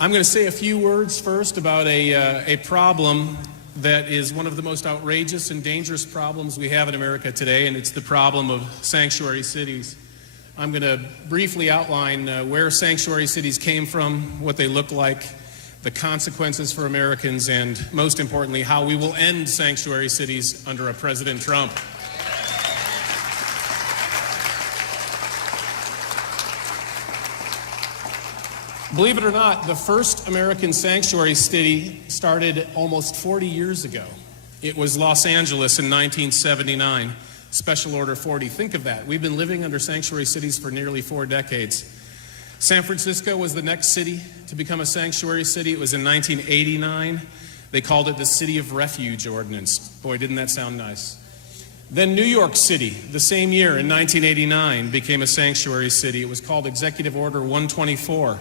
I'm going to say a few words first about a problem that is one of the most outrageous and dangerous problems we have in America today, and it's the problem of sanctuary cities. I'm going to briefly outline where sanctuary cities came from, what they look like, the consequences for Americans, and most importantly, how we will end sanctuary cities under a President Trump. Believe it or not, the first American sanctuary city started almost 40 years ago. It was Los Angeles in 1979, Special Order 40. Think of that. We've been living under sanctuary cities for nearly 4 decades. San Francisco was the next city to become a sanctuary city. It was in 1989. They called it the City of Refuge Ordinance. Boy, didn't that sound nice. Then New York City, the same year in 1989, became a sanctuary city. It was called Executive Order 124.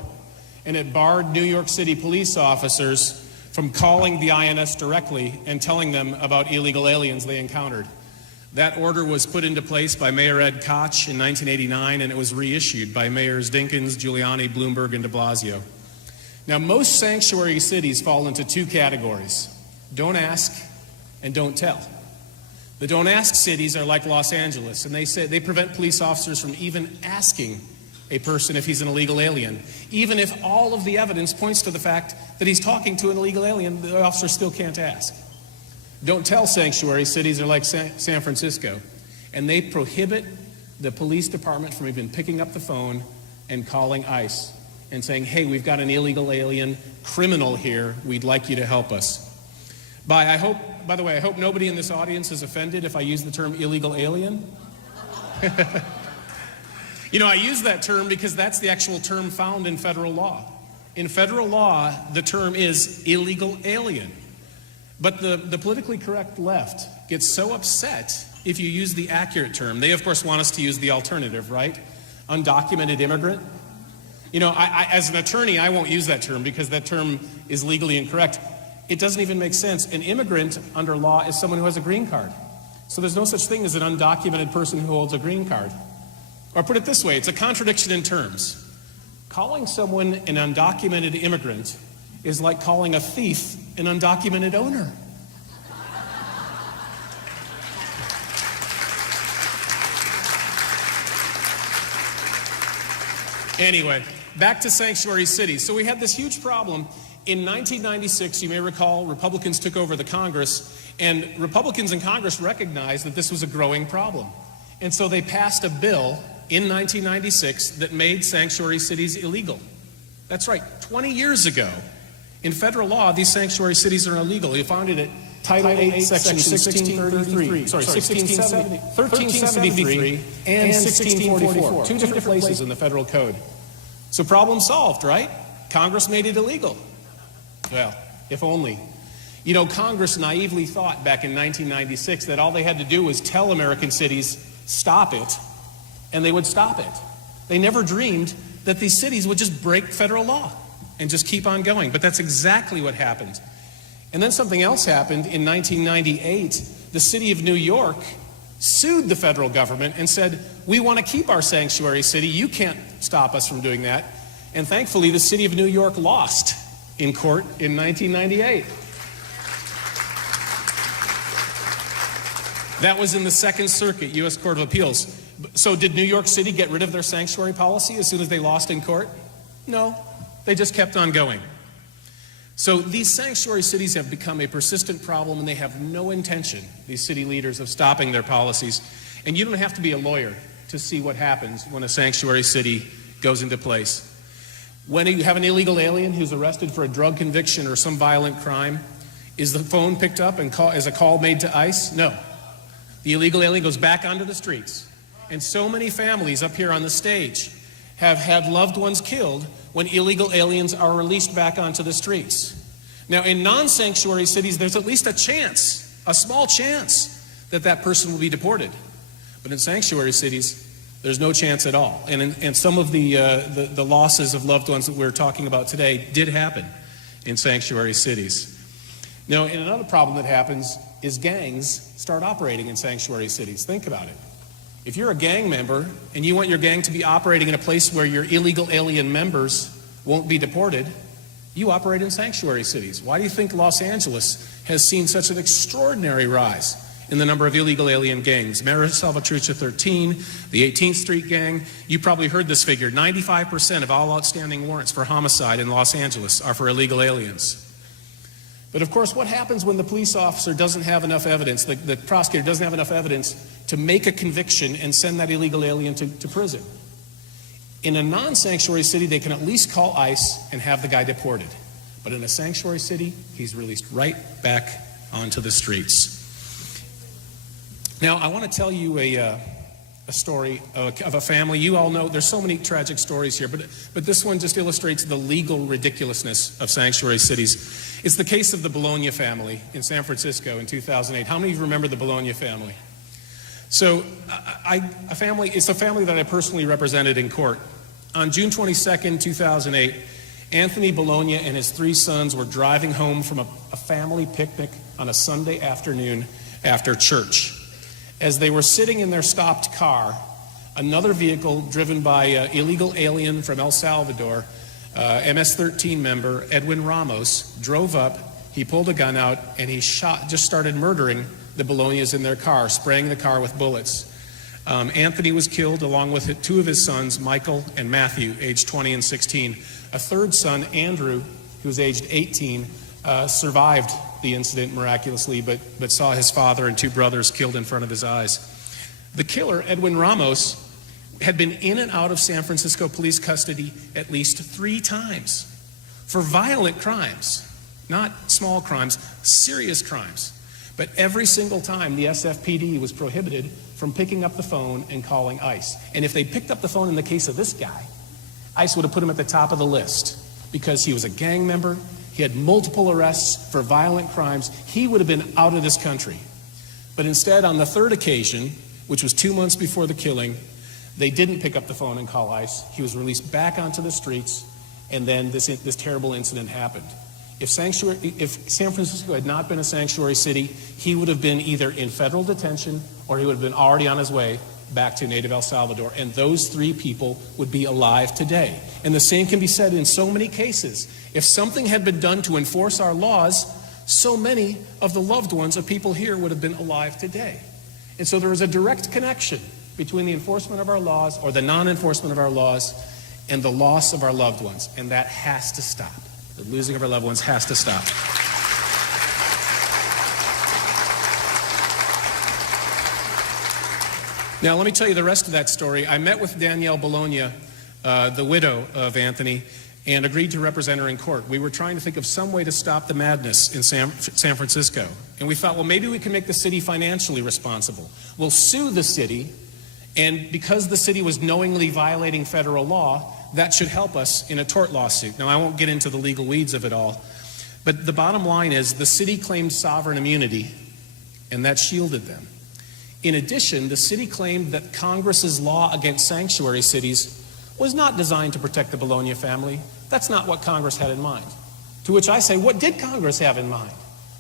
And it barred New York City police officers from calling the INS directly and telling them about illegal aliens they encountered. That order was put into place by Mayor Ed Koch in 1989, and it was reissued by Mayors Dinkins, Giuliani, Bloomberg, and de Blasio. Now, most sanctuary cities fall into 2 categories: don't ask and don't tell. The don't ask cities are like Los Angeles, and they prevent police officers from even asking a person if he's an illegal alien. Even if all of the evidence points to the fact that he's talking to an illegal alien, the officer still can't ask. Don't tell sanctuary cities are like San Francisco, and they prohibit the police department from even picking up the phone and calling ICE and saying, hey, we've got an illegal alien criminal here, we'd like you to help us. By the way, I hope nobody in this audience is offended if I use the term illegal alien. You know, I use that term because that's the actual term found in federal law. In federal law, the term is illegal alien. But the politically correct left gets so upset if you use the accurate term. They, of course, want us to use the alternative, right? Undocumented immigrant. You know, as an attorney, I won't use that term because that term is legally incorrect. It doesn't even make sense. An immigrant under law is someone who has a green card. So there's no such thing as an undocumented person who holds a green card. Or put it this way, it's a contradiction in terms. Calling someone an undocumented immigrant is like calling a thief an undocumented owner. Anyway, back to sanctuary cities. So we had this huge problem. In 1996, you may recall, Republicans took over the Congress, and Republicans in Congress recognized that this was a growing problem. And so they passed a bill in 1996 that made sanctuary cities illegal. That's right, 20 years ago. In federal law, these sanctuary cities are illegal. You found it at Title 8, Section 1373 and 1644. 2 different places in the federal code. So problem solved, right? Congress made it illegal. Well, if only. You know, Congress naively thought back in 1996 that all they had to do was tell American cities, stop it, and they would stop it. They never dreamed that these cities would just break federal law and just keep on going. But that's exactly what happened. And then something else happened in 1998. The city of New York sued the federal government and said, we want to keep our sanctuary city. You can't stop us from doing that. And thankfully, the city of New York lost in court in 1998. That was in the Second Circuit, U.S. Court of Appeals. So did New York City get rid of their sanctuary policy as soon as they lost in court? No, they just kept on going. So these sanctuary cities have become a persistent problem, and they have no intention, these city leaders, of stopping their policies. And you don't have to be a lawyer to see what happens when a sanctuary city goes into place. When you have an illegal alien who's arrested for a drug conviction or some violent crime, is the phone picked up and is a call made to ICE? No. The illegal alien goes back onto the streets. And so many families up here on the stage have had loved ones killed when illegal aliens are released back onto the streets. Now, in non-sanctuary cities, there's at least a chance, a small chance, that that person will be deported. But in sanctuary cities, there's no chance at all. And some of the losses of loved ones that we're talking about today did happen in sanctuary cities. Now, and another problem that happens is gangs start operating in sanctuary cities. Think about it. If you're a gang member and you want your gang to be operating in a place where your illegal alien members won't be deported, You operate in sanctuary cities. Why do you think Los Angeles has seen such an extraordinary rise in the number of illegal alien gangs? Mara Salvatrucha 13, the 18th Street Gang. You probably heard this figure. 95% of all outstanding warrants for homicide in Los Angeles are for illegal aliens. But of course, what happens when the police officer doesn't have enough evidence, the prosecutor doesn't have enough evidence to make a conviction and send that illegal alien to prison? In a non-sanctuary city, they can at least call ICE and have the guy deported. But in a sanctuary city, he's released right back onto the streets. Now, I want to tell you a story of a family. You all know there's so many tragic stories here, but this one just illustrates the legal ridiculousness of sanctuary cities. It's the case of the Bologna family in San Francisco in 2008. How many of you remember the Bologna family? So, it's a family that I personally represented in court. On June 22nd, 2008, Anthony Bologna and his 3 sons were driving home from a family picnic on a Sunday afternoon after church. As they were sitting in their stopped car, another vehicle driven by an illegal alien from El Salvador, MS-13 member Edwin Ramos, drove up. He pulled a gun out and he just started murdering the Bolognas in their car, spraying the car with bullets. Anthony was killed along with 2 of his sons, Michael and Matthew, aged 20 and 16. A third son, Andrew, who was aged 18, survived the incident miraculously, but saw his father and 2 brothers killed in front of his eyes. The killer, Edwin Ramos, had been in and out of San Francisco police custody at least 3 times for violent crimes, not small crimes, serious crimes. But every single time, the SFPD was prohibited from picking up the phone and calling ICE. And if they picked up the phone in the case of this guy, ICE would have put him at the top of the list because he was a gang member. He had multiple arrests for violent crimes. He would have been out of this country. But instead, on the 3rd occasion, which was 2 months before the killing, they didn't pick up the phone and call ICE. He was released back onto the streets, and then this terrible incident happened. If San Francisco had not been a sanctuary city, he would have been either in federal detention or he would have been already on his way back to native El Salvador. And those 3 people would be alive today. And the same can be said in so many cases. If something had been done to enforce our laws, so many of the loved ones of people here would have been alive today. And so there is a direct connection between the enforcement of our laws or the non-enforcement of our laws and the loss of our loved ones. And that has to stop. The losing of our loved ones has to stop. Now, let me tell you the rest of that story. I met with Danielle Bologna, the widow of Anthony, and agreed to represent her in court. We were trying to think of some way to stop the madness in San Francisco. And we thought, well, maybe we can make the city financially responsible. We'll sue the city, and because the city was knowingly violating federal law, that should help us in a tort lawsuit. Now, I won't get into the legal weeds of it all, but the bottom line is the city claimed sovereign immunity, and that shielded them. In addition, the city claimed that Congress's law against sanctuary cities was not designed to protect the Bologna family. That's not what Congress had in mind. To which I say, what did Congress have in mind?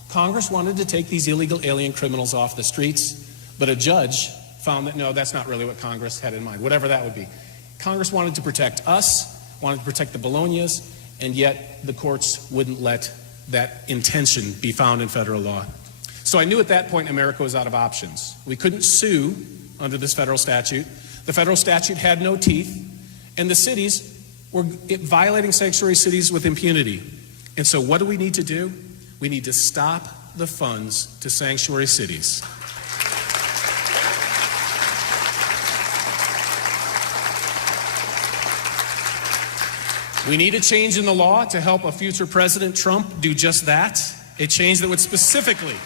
Congress wanted to take these illegal alien criminals off the streets, but a judge found that no, that's not really what Congress had in mind, whatever that would be. Congress wanted to protect us, wanted to protect the Bolognas, and yet the courts wouldn't let that intention be found in federal law. So I knew at that point America was out of options. We couldn't sue under this federal statute. The federal statute had no teeth, and the cities were violating sanctuary cities with impunity. And so what do we need to do? We need to stop the funds to sanctuary cities. We need a change in the law to help a future President Trump do just that. A change that would specifically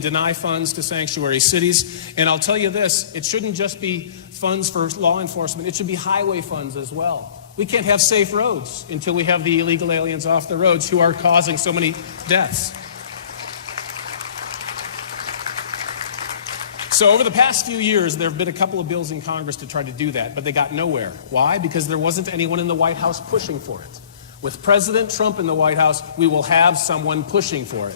deny funds to sanctuary cities. And I'll tell you this, it shouldn't just be funds for law enforcement, it should be highway funds as well. We can't have safe roads until we have the illegal aliens off the roads who are causing so many deaths. So over the past few years, there have been a couple of bills in Congress to try to do that, but they got nowhere. Why? Because there wasn't anyone in the White House pushing for it. With President Trump in the White House, we will have someone pushing for it.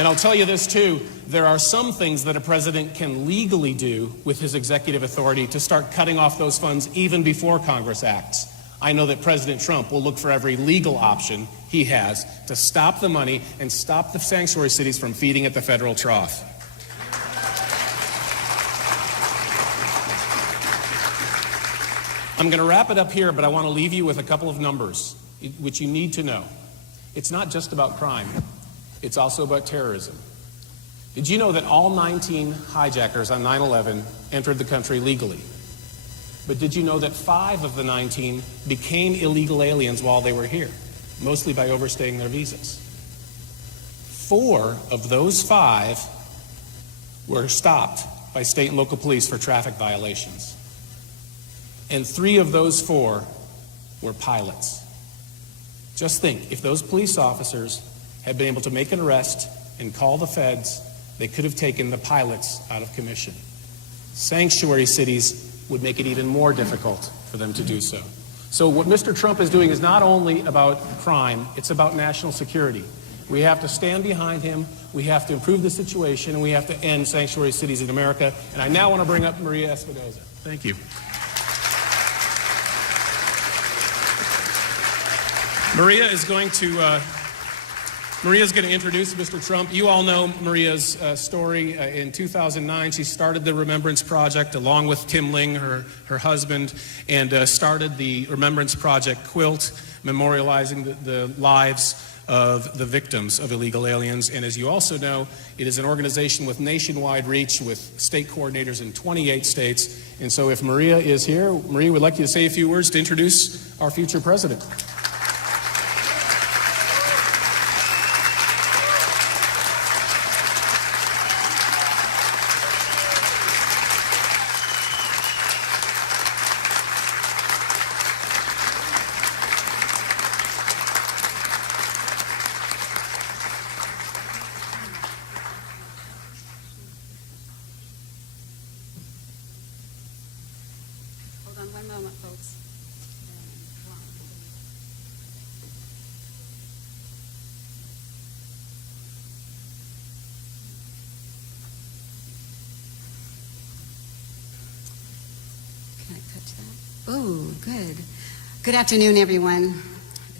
And I'll tell you this too, there are some things that a president can legally do with his executive authority to start cutting off those funds even before Congress acts. I know that President Trump will look for every legal option he has to stop the money and stop the sanctuary cities from feeding at the federal trough. I'm going to wrap it up here, but I want to leave you with a couple of numbers, which you need to know. It's not just about crime. It's also about terrorism. Did you know that all 19 hijackers on 9/11 entered the country legally? But did you know that 5 of the 19 became illegal aliens while they were here, mostly by overstaying their visas? 4 of those 5 were stopped by state and local police for traffic violations. And 3 of those 4 were pilots. Just think, if those police officers had been able to make an arrest and call the feds, they could have taken the pilots out of commission. Sanctuary cities would make it even more difficult for them to do so. So what Mr. Trump is doing is not only about crime, it's about national security. We have to stand behind him, we have to improve the situation, and we have to end sanctuary cities in America. And I now want to bring up Maria Espinosa. Thank you. Maria is going to introduce Mr. Trump. You all know Maria's story. In 2009, she started the Remembrance Project along with Tim Ling, her husband, and started the Remembrance Project Quilt, memorializing the lives of the victims of illegal aliens. And as you also know, it is an organization with nationwide reach with state coordinators in 28 states. And so if Maria is here, Maria would like you to say a few words to introduce our future president. One moment, folks. Can I touch that? Oh, good. Good afternoon, everyone.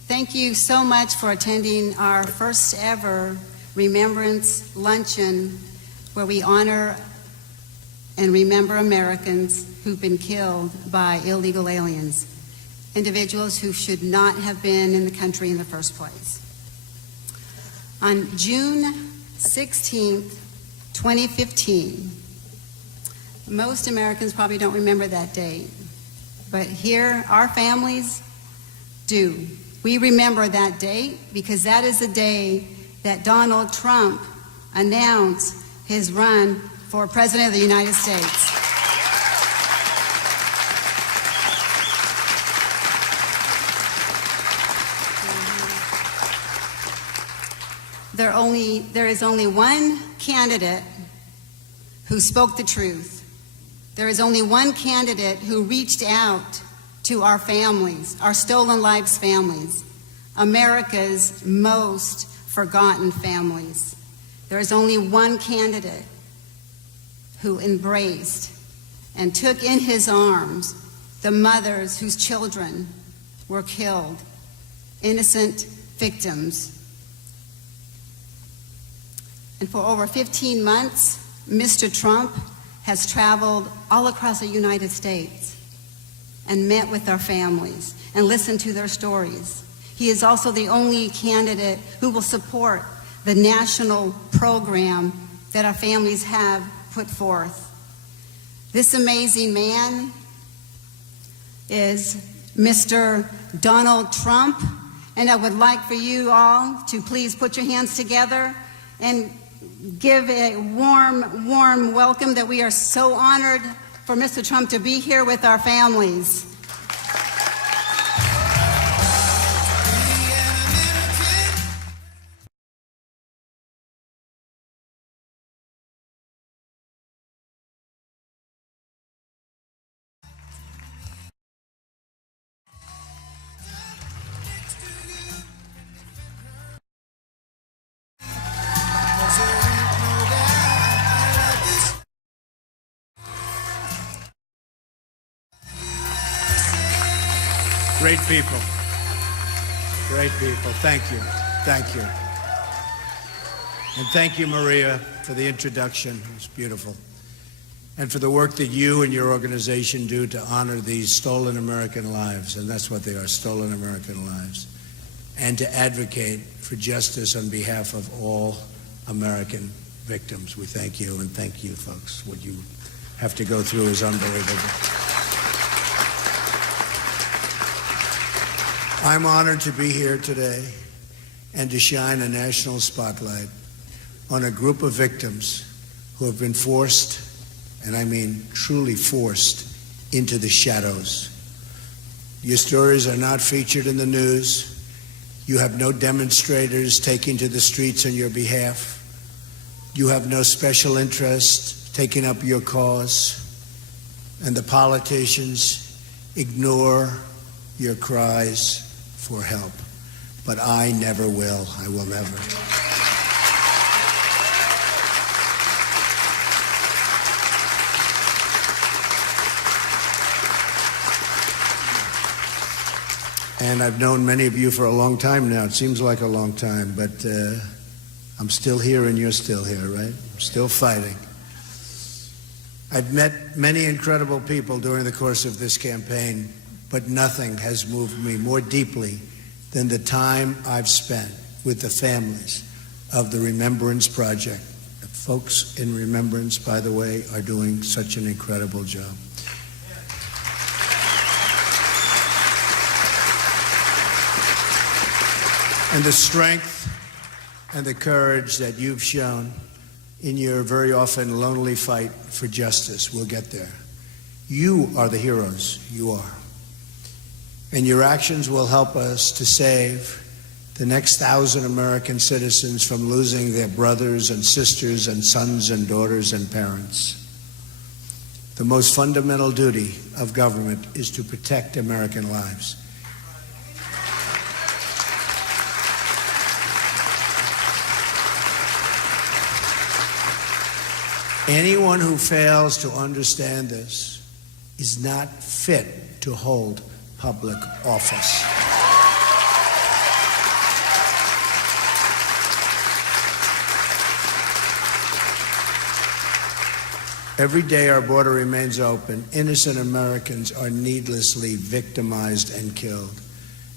Thank you so much for attending our first ever Remembrance Luncheon, where we honor and remember Americans who've been killed by illegal aliens, individuals who should not have been in the country in the first place. On June 16th, 2015, most Americans probably don't remember that date, but here, our families do. We remember that date because that is the day that Donald Trump announced his run for President of the United States. There is only one candidate who spoke the truth. There is only one candidate who reached out to our families, our stolen lives families, America's most forgotten families. There is only one candidate who embraced and took in his arms the mothers whose children were killed, innocent victims. And for over 15 months, Mr. Trump has traveled all across the United States and met with our families and listened to their stories. He is also the only candidate who will support the national program that our families have put forth. This amazing man is Mr. Donald Trump, and I would like for you all to please put your hands together and give a warm, warm welcome that we are so honored for Mr. Trump to be here with our families. Great people. Great people. Thank you. Thank you. And thank you, Maria, for the introduction. It was beautiful. And for the work that you and your organization do to honor these stolen American lives, and that's what they are, stolen American lives, and to advocate for justice on behalf of all American victims. We thank you, and thank you, folks. What you have to go through is unbelievable. I'm honored to be here today and to shine a national spotlight on a group of victims who have been forced, and I mean truly forced, into the shadows. Your stories are not featured in the news. You have no demonstrators taking to the streets on your behalf. You have no special interest taking up your cause. And the politicians ignore your cries for help. But I never will. I will never. And I've known many of you for a long time now. It seems like a long time, but I'm still here and you're still here, right? I'm still fighting. I've met many incredible people during the course of this campaign, but nothing has moved me more deeply than the time I've spent with the families of the Remembrance Project. The folks in Remembrance, by the way, are doing such an incredible job. And the strength and the courage that you've shown in your very often lonely fight for justice, we'll get there. You are the heroes, you are. And your actions will help us to save the next 1,000 American citizens from losing their brothers and sisters and sons and daughters and parents. The most fundamental duty of government is to protect American lives. Anyone who fails to understand this is not fit to hold public office. Every day our border remains open, innocent Americans are needlessly victimized and killed.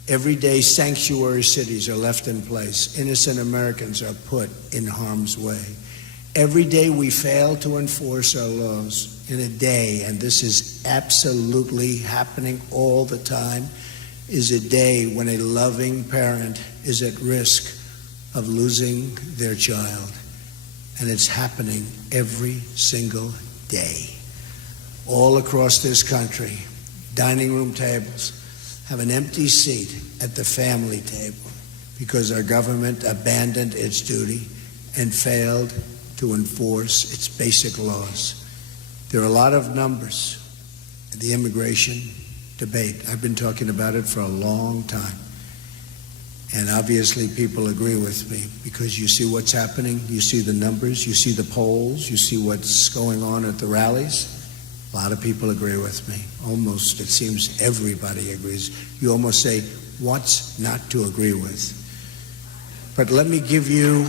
Every day sanctuary cities are left in place. Innocent Americans are put in harm's way. Every day we fail to enforce our laws. In a day, and this is absolutely happening all the time, is a day when a loving parent is at risk of losing their child. And it's happening every single day. All across this country, dining room tables have an empty seat at the family table because our government abandoned its duty and failed to enforce its basic laws. There are a lot of numbers in the immigration debate. I've been talking about it for a long time. And obviously people agree with me because you see what's happening, you see the numbers, you see the polls, you see what's going on at the rallies. A lot of people agree with me. Almost, it seems everybody agrees. You almost say, what's not to agree with? But let me give you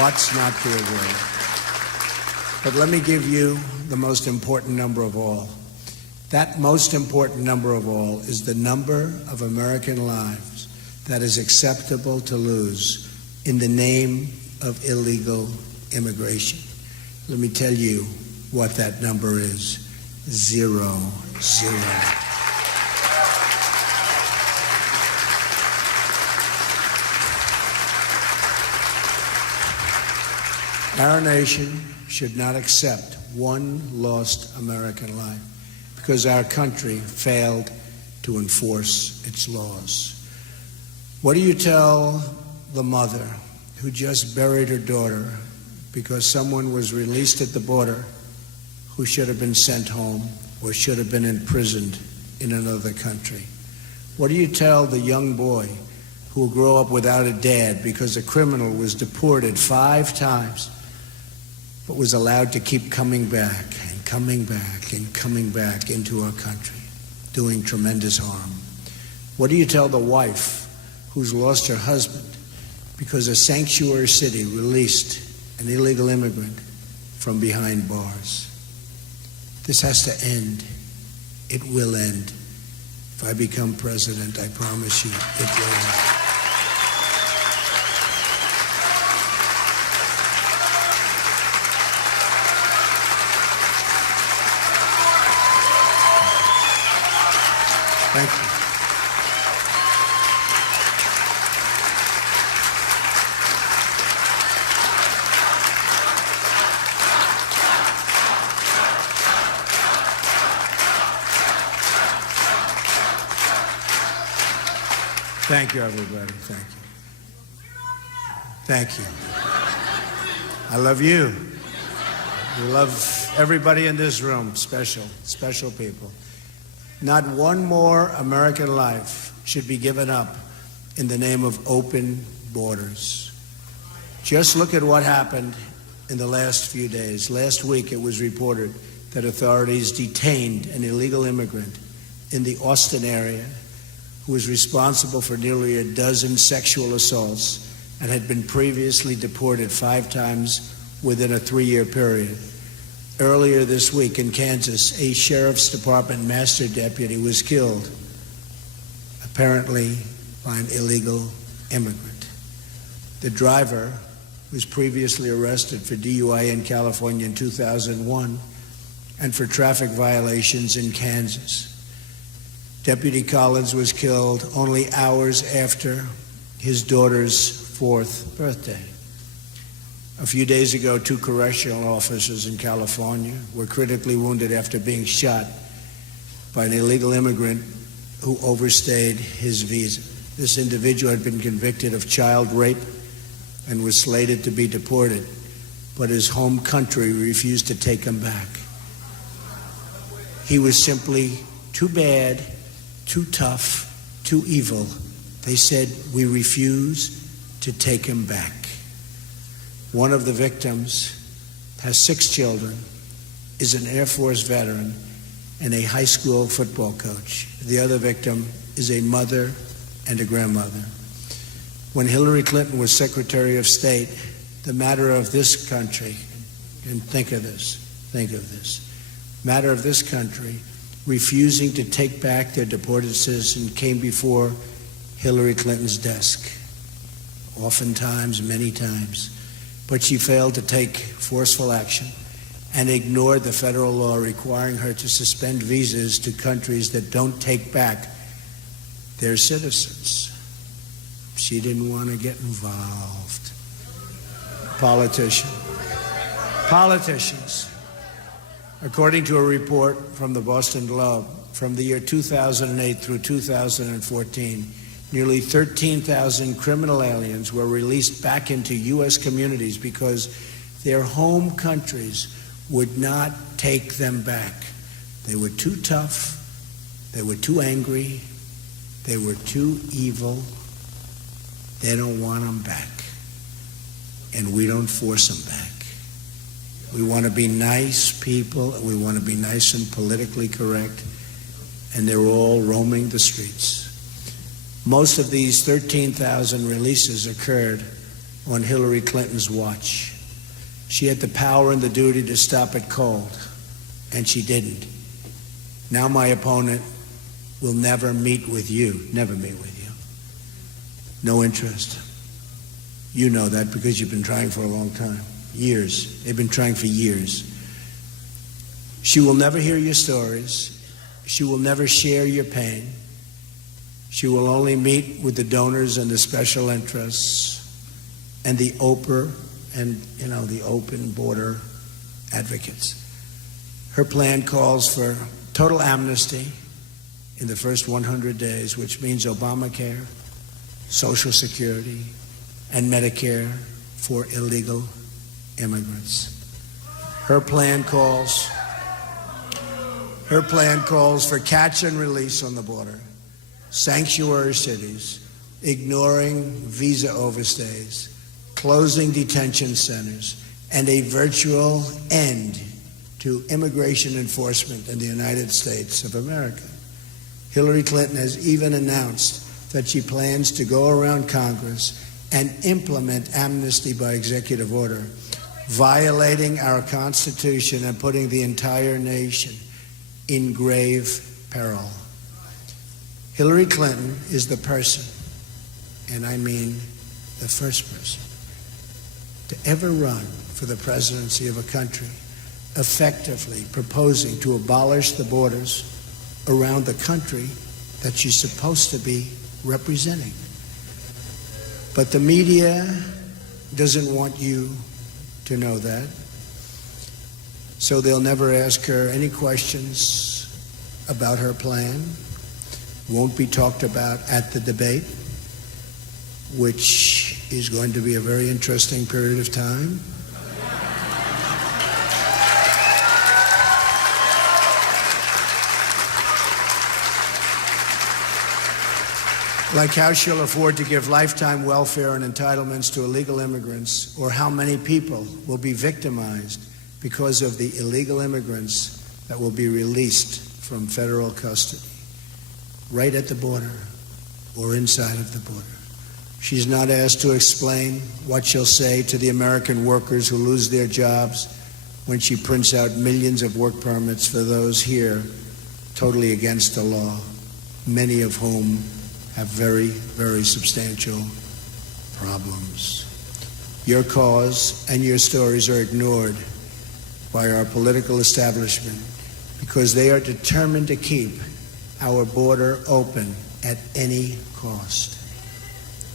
what's not to agree with. But let me give you the most important number of all. That most important number of all is the number of American lives that is acceptable to lose in the name of illegal immigration. Let me tell you what that number is. 0. Our nation should not accept one lost American life because our country failed to enforce its laws. What do you tell the mother who just buried her daughter because someone was released at the border who should have been sent home or should have been imprisoned in another country? What do you tell the young boy who will grow up without a dad because a criminal was deported 5 times but was allowed to keep coming back and coming back into our country, doing tremendous harm. What do you tell the wife who's lost her husband because a sanctuary city released an illegal immigrant from behind bars? This has to end. It will end. If I become president, I promise you, it will end. Thank you. Thank you, everybody. Thank you. Thank you. I love you. We love everybody in this room. Special people. Not one more American life should be given up in the name of open borders. Just look at what happened in the last few days. Last week it was reported that authorities detained an illegal immigrant in the Austin area who was responsible for nearly a dozen sexual assaults and had been previously deported 5 times within a 3-year period. Earlier this week in Kansas, a sheriff's department master deputy was killed, apparently by an illegal immigrant. The driver was previously arrested for DUI in California in 2001 and for traffic violations in Kansas. Deputy Collins was killed only hours after his daughter's 4th birthday. A few days ago, 2 correctional officers in California were critically wounded after being shot by an illegal immigrant who overstayed his visa. This individual had been convicted of child rape and was slated to be deported, but his home country refused to take him back. He was simply too bad, too tough, too evil. They said, "We refuse to take him back." One of the victims has 6 children, is an Air Force veteran, and a high school football coach. The other victim is a mother and a grandmother. When Hillary Clinton was Secretary of State, the matter of this country, and think of this, matter of this country refusing to take back their deported citizen came before Hillary Clinton's desk, oftentimes, many times. But she failed to take forceful action and ignored the federal law requiring her to suspend visas to countries that don't take back their citizens. She didn't want to get involved. Politicians. According to a report from the Boston Globe, from the year 2008 through 2014, nearly 13,000 criminal aliens were released back into U.S. communities because their home countries would not take them back. They were too tough, they were too angry, they were too evil. They don't want them back. And we don't force them back. We want to be nice people, and we want to be nice and politically correct, and they're all roaming the streets. Most of these 13,000 releases occurred on Hillary Clinton's watch. She had the power and the duty to stop it cold, and she didn't. Now my opponent will never meet with you. No interest. You know that because you've been trying for a long time. Years. They've been trying for years. She will never hear your stories. She will never share your pain. She will only meet with the donors and the special interests and the open border advocates. Her plan calls for total amnesty in the first 100 days, which means Obamacare, Social Security, and Medicare for illegal immigrants. Her plan calls for catch and release on the border, sanctuary cities, ignoring visa overstays, closing detention centers, and a virtual end to immigration enforcement in the United States of America. Hillary Clinton has even announced that she plans to go around Congress and implement amnesty by executive order, violating our Constitution and putting the entire nation in grave peril. Hillary Clinton is the person, and I mean the first person, to ever run for the presidency of a country effectively proposing to abolish the borders around the country that she's supposed to be representing. But the media doesn't want you to know that, so they'll never ask her any questions about her plan. Won't be talked about at the debate, which is going to be a very interesting period of time. Like how she'll afford to give lifetime welfare and entitlements to illegal immigrants, or how many people will be victimized because of the illegal immigrants that will be released from federal custody, right at the border or inside of the border. She's not asked to explain what she'll say to the American workers who lose their jobs when she prints out millions of work permits for those here totally against the law, many of whom have very, very substantial problems. Your cause and your stories are ignored by our political establishment because they are determined to keep our border open at any cost.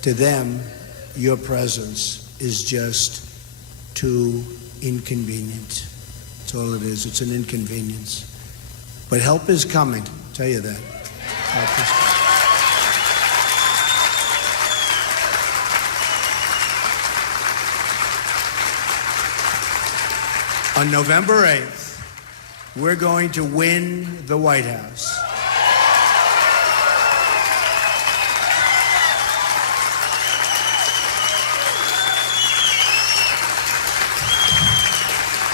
To them, your presence is just too inconvenient. That's all it is. It's an inconvenience. But help is coming, I'll tell you that. Help is coming. On November 8th, we're going to win the White House.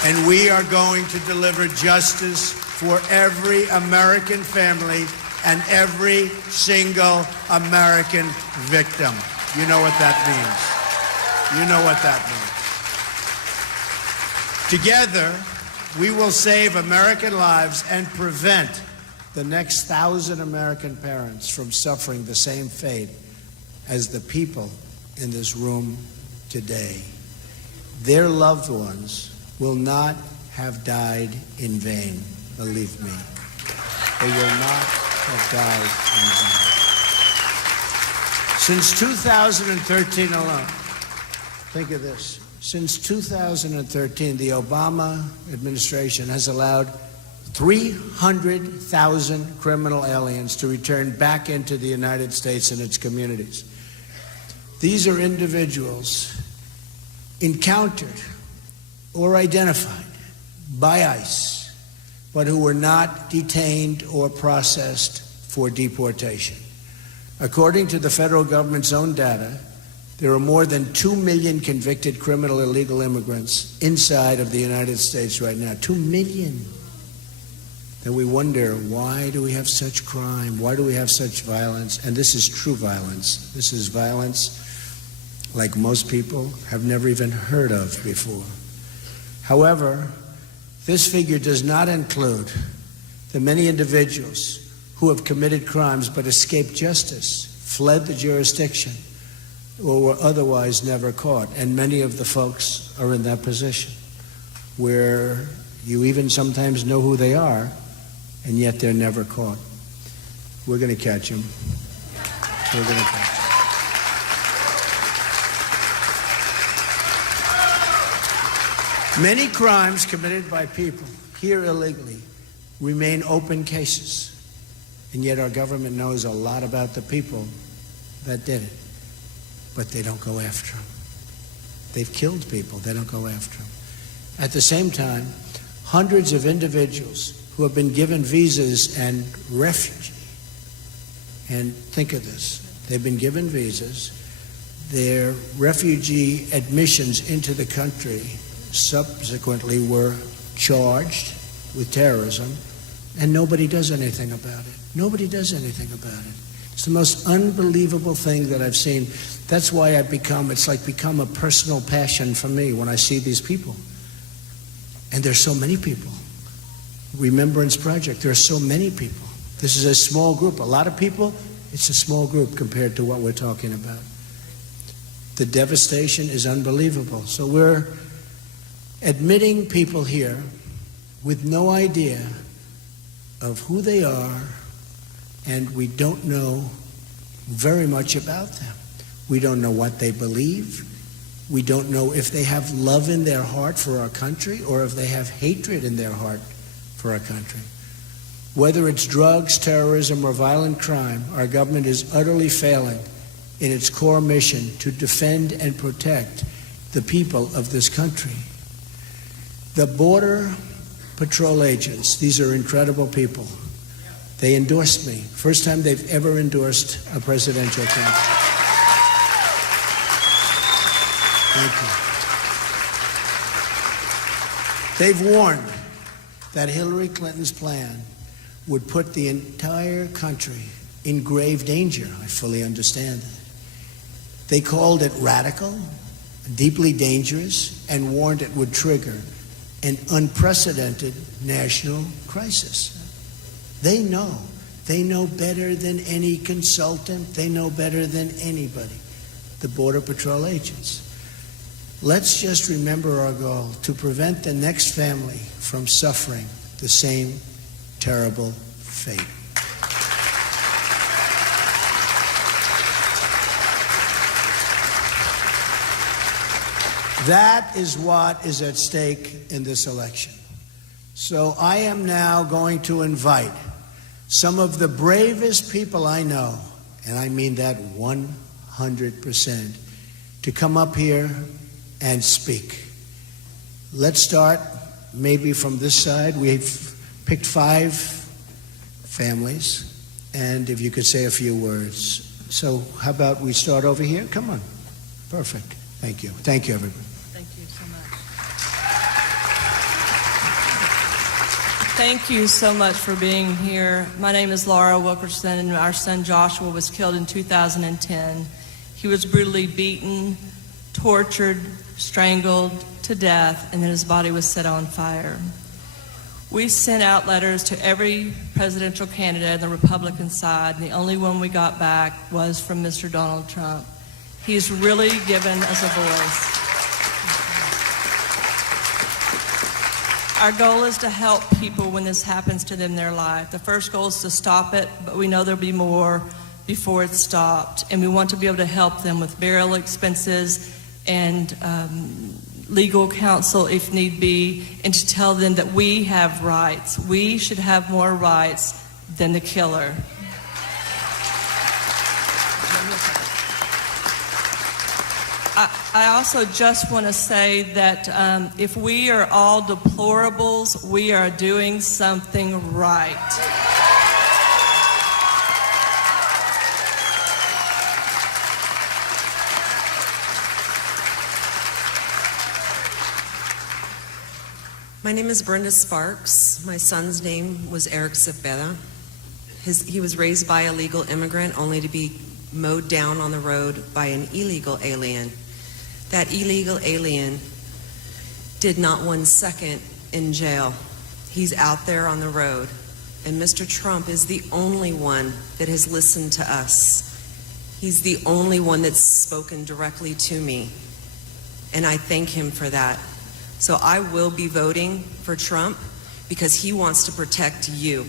And we are going to deliver justice for every American family and every single American victim. You know what that means. You know what that means. Together, we will save American lives and prevent the next 1,000 American parents from suffering the same fate as the people in this room today. Their loved ones will not have died in vain, believe me. They will not have died in vain. Since 2013 alone, think of this. Since 2013, the Obama administration has allowed 300,000 criminal aliens to return back into the United States and its communities. These are individuals encountered or identified by ICE, but who were not detained or processed for deportation. According to the federal government's own data, there are more than 2 million convicted criminal illegal immigrants inside of the United States right now. 2 million. And we wonder, why do we have such crime? Why do we have such violence? And this is true violence. This is violence like most people have never even heard of before. However, this figure does not include the many individuals who have committed crimes but escaped justice, fled the jurisdiction, or were otherwise never caught. And many of the folks are in that position where you even sometimes know who they are, and yet they're never caught. We're going to catch them. We're going to catch them. Many crimes committed by people here illegally remain open cases, and yet our government knows a lot about the people that did it. But they don't go after them. They've killed people. They don't go after them. At the same time, hundreds of individuals who have been given visas and refugee, and think of this, they've been given visas, their refugee admissions into the country subsequently were charged with terrorism, and nobody does anything about it. Nobody does anything about it. It's the most unbelievable thing that I've seen. That's why it's like become a personal passion for me when I see these people. And there's so many people. Remembrance Project, there are so many people. This is a small group. A lot of people, it's a small group compared to what we're talking about. The devastation is unbelievable. So we're admitting people here with no idea of who they are, and we don't know very much about them. We don't know what they believe. We don't know if they have love in their heart for our country or if they have hatred in their heart for our country. Whether it's drugs, terrorism, or violent crime, our government is utterly failing in its core mission to defend and protect the people of this country. The Border Patrol agents, these are incredible people. They endorsed me. First time they've ever endorsed a presidential candidate. Thank you. They've warned that Hillary Clinton's plan would put the entire country in grave danger. I fully understand that. They called it radical, deeply dangerous, and warned it would trigger an unprecedented national crisis. They know. They know better than any consultant. They know better than anybody, the Border Patrol agents. Let's just remember our goal, to prevent the next family from suffering the same terrible fate. That is what is at stake in this election. So I am now going to invite some of the bravest people I know, and I mean that 100%, to come up here and speak. Let's start maybe from this side. We've picked 5 families, and if you could say a few words. So how about we start over here? Come on. Perfect. Thank you. Thank you, everybody. Thank you so much. Thank you so much for being here. My name is Laura Wilkerson, and our son Joshua was killed in 2010. He was brutally beaten, tortured, strangled to death, and then his body was set on fire. We sent out letters to every presidential candidate on the Republican side, and the only one we got back was from Mr. Donald Trump. He's really given us a voice. Our goal is to help people when this happens to them in their life. The first goal is to stop it, but we know there'll be more before it's stopped. And we want to be able to help them with burial expenses and legal counsel if need be, and to tell them that we have rights. We should have more rights than the killer. I also just want to say that if we are all deplorables, we are doing something right. My name is Brenda Sparks. My son's name was Eric Cepeda. He was raised by a legal immigrant only to be mowed down on the road by an illegal alien. That illegal alien did not 1 second in jail. He's out there on the road. And Mr. Trump is the only one that has listened to us. He's the only one that's spoken directly to me. And I thank him for that. So I will be voting for Trump because he wants to protect you.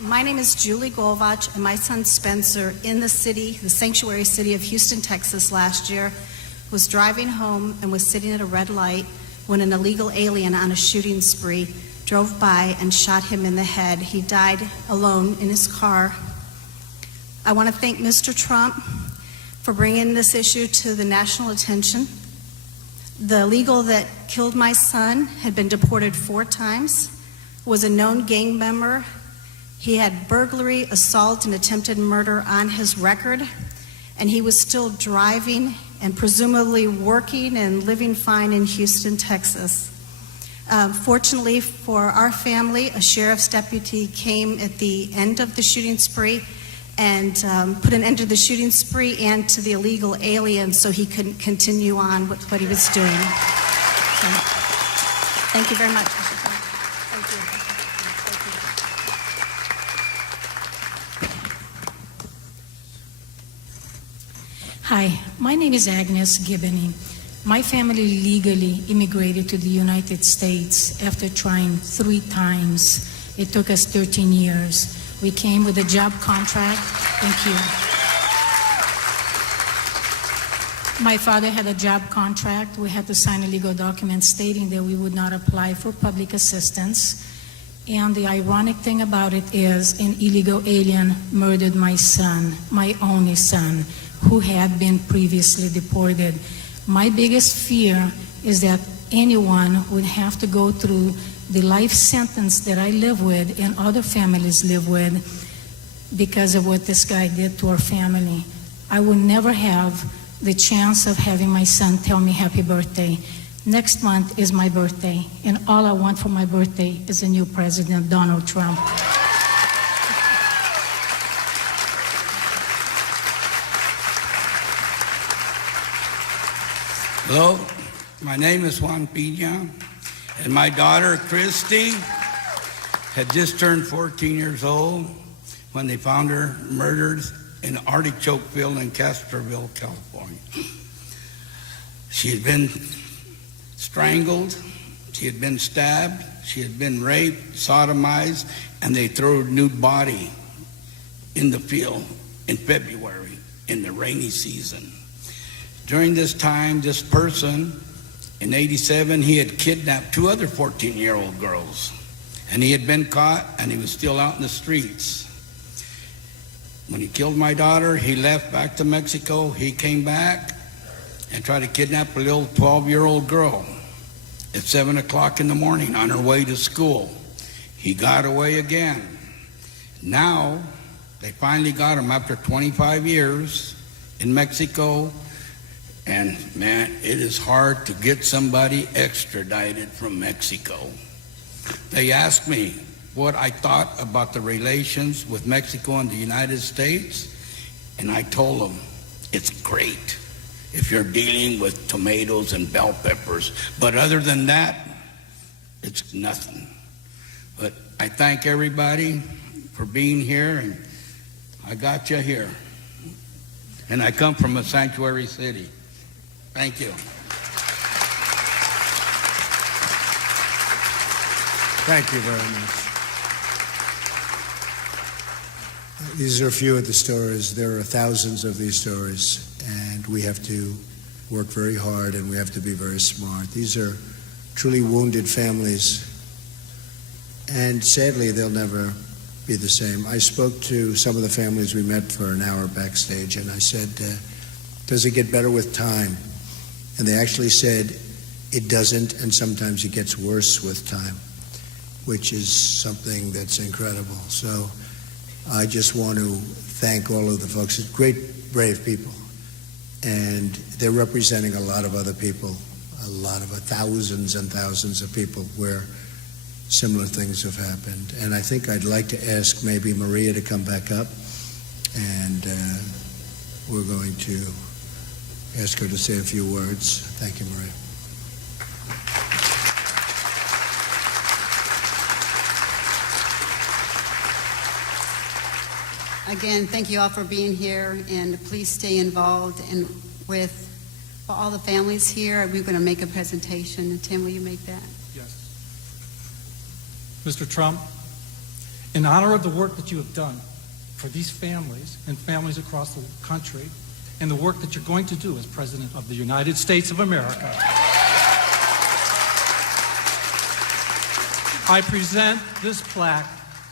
My name is Julie Golvach, and my son Spencer, in the sanctuary city of Houston, Texas last year, was driving home and was sitting at a red light when an illegal alien on a shooting spree drove by and shot him in the head. He died alone in his car. I want to thank Mr. Trump for bringing this issue to the national attention. The illegal that killed my son had been deported 4 times, was a known gang member. He had burglary, assault, and attempted murder on his record. and he was still driving and presumably working and living fine in Houston, Texas. Fortunately for our family, a sheriff's deputy came at the end of the shooting spree and put an end to the shooting spree and to the illegal alien so he couldn't continue on with what he was doing. So, thank you very much. Thank you. Hi, my name is Agnes Gibbony. My family legally immigrated to the United States after trying 3 times. It took us 13 years. We came with a job contract. Thank you. My father had a job contract. We had to sign a legal document stating that we would not apply for public assistance. And the ironic thing about it is an illegal alien murdered my son, my only son, who had been previously deported. My biggest fear is that anyone would have to go through the life sentence that I live with and other families live with because of what this guy did to our family. I will never have the chance of having my son tell me happy birthday. Next month is my birthday, and all I want for my birthday is a new president, Donald Trump. Hello, my name is Juan Pina, and my daughter Christy had just turned 14 years old when they found her murdered in Artichokeville in Castroville, California. She had been strangled, she had been stabbed, she had been raped, sodomized, and they threw her nude body in the field in February in the rainy season. During this time, this person, in '87, he had kidnapped 2 other 14-year-old girls. And he had been caught, and he was still out in the streets. When he killed my daughter, he left back to Mexico. He came back and tried to kidnap a little 12-year-old girl at 7 o'clock in the morning on her way to school. He got away again. Now, they finally got him after 25 years in Mexico. And man, it is hard to get somebody extradited from Mexico. They asked me what I thought about the relations with Mexico and the United States, and I told them it's great if you're dealing with tomatoes and bell peppers. But other than that, it's nothing. But I thank everybody for being here, and I got you here. And I come from a sanctuary city. Thank you. Thank you very much. These are a few of the stories. There are thousands of these stories, and we have to work very hard, and we have to be very smart. These are truly wounded families, and sadly, they'll never be the same. I spoke to some of the families we met for an hour backstage, and I said, does it get better with time? And they actually said, it doesn't, and sometimes it gets worse with time, which is something that's incredible. So I just want to thank all of the folks. It's great, brave people. And they're representing a lot of other people, a lot of thousands and thousands of people where similar things have happened. And I think I'd like to ask maybe Maria to come back up, and we're going to ask her to say a few words. Thank you, Maria. Again, thank you all for being here, and please stay involved. And with all the families here, we're going to make a presentation. And Tim, will you make that? Yes. Mr. Trump, in honor of the work that you have done for these families and families across the country, and the work that you're going to do as President of the United States of America, I present this plaque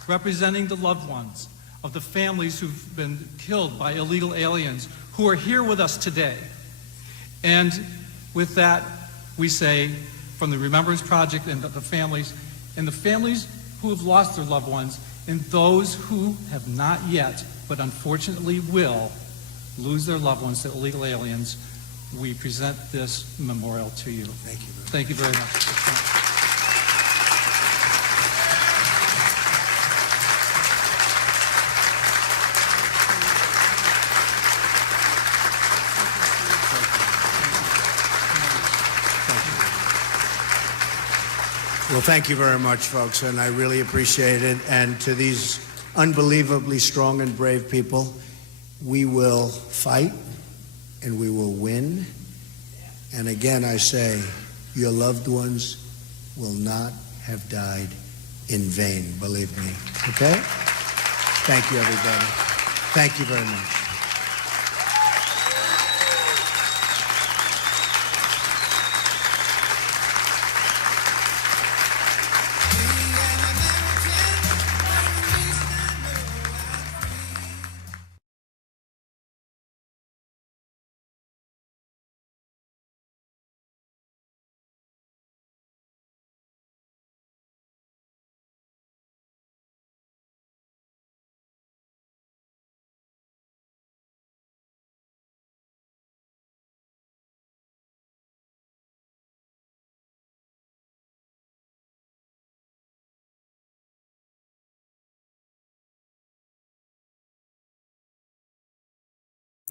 representing the loved ones of the families who've been killed by illegal aliens who are here with us today. And with that, we say, from the Remembrance Project and the families who have lost their loved ones, and those who have not yet, but unfortunately will, lose their loved ones to illegal aliens, we present this memorial to you. Thank you. Thank you very much. Well, thank you very much, folks, and I really appreciate it. And to these unbelievably strong and brave people, we will fight and we will win. And again, I say, your loved ones will not have died in vain, believe me. Okay? Thank you, everybody. Thank you very much.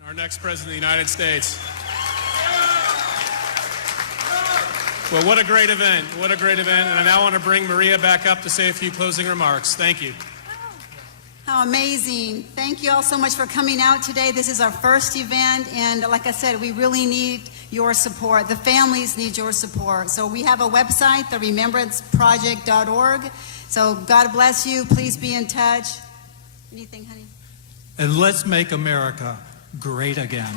Our next President of the United States. Well, what a great event. What a great event. And I now want to bring Maria back up to say a few closing remarks. Thank you. How amazing. Thank you all so much for coming out today. This is our first event, and like I said, we really need your support. The families need your support. So we have a website, theremembranceproject.org. So God bless you. Please be in touch. Anything, honey? And let's make America great again.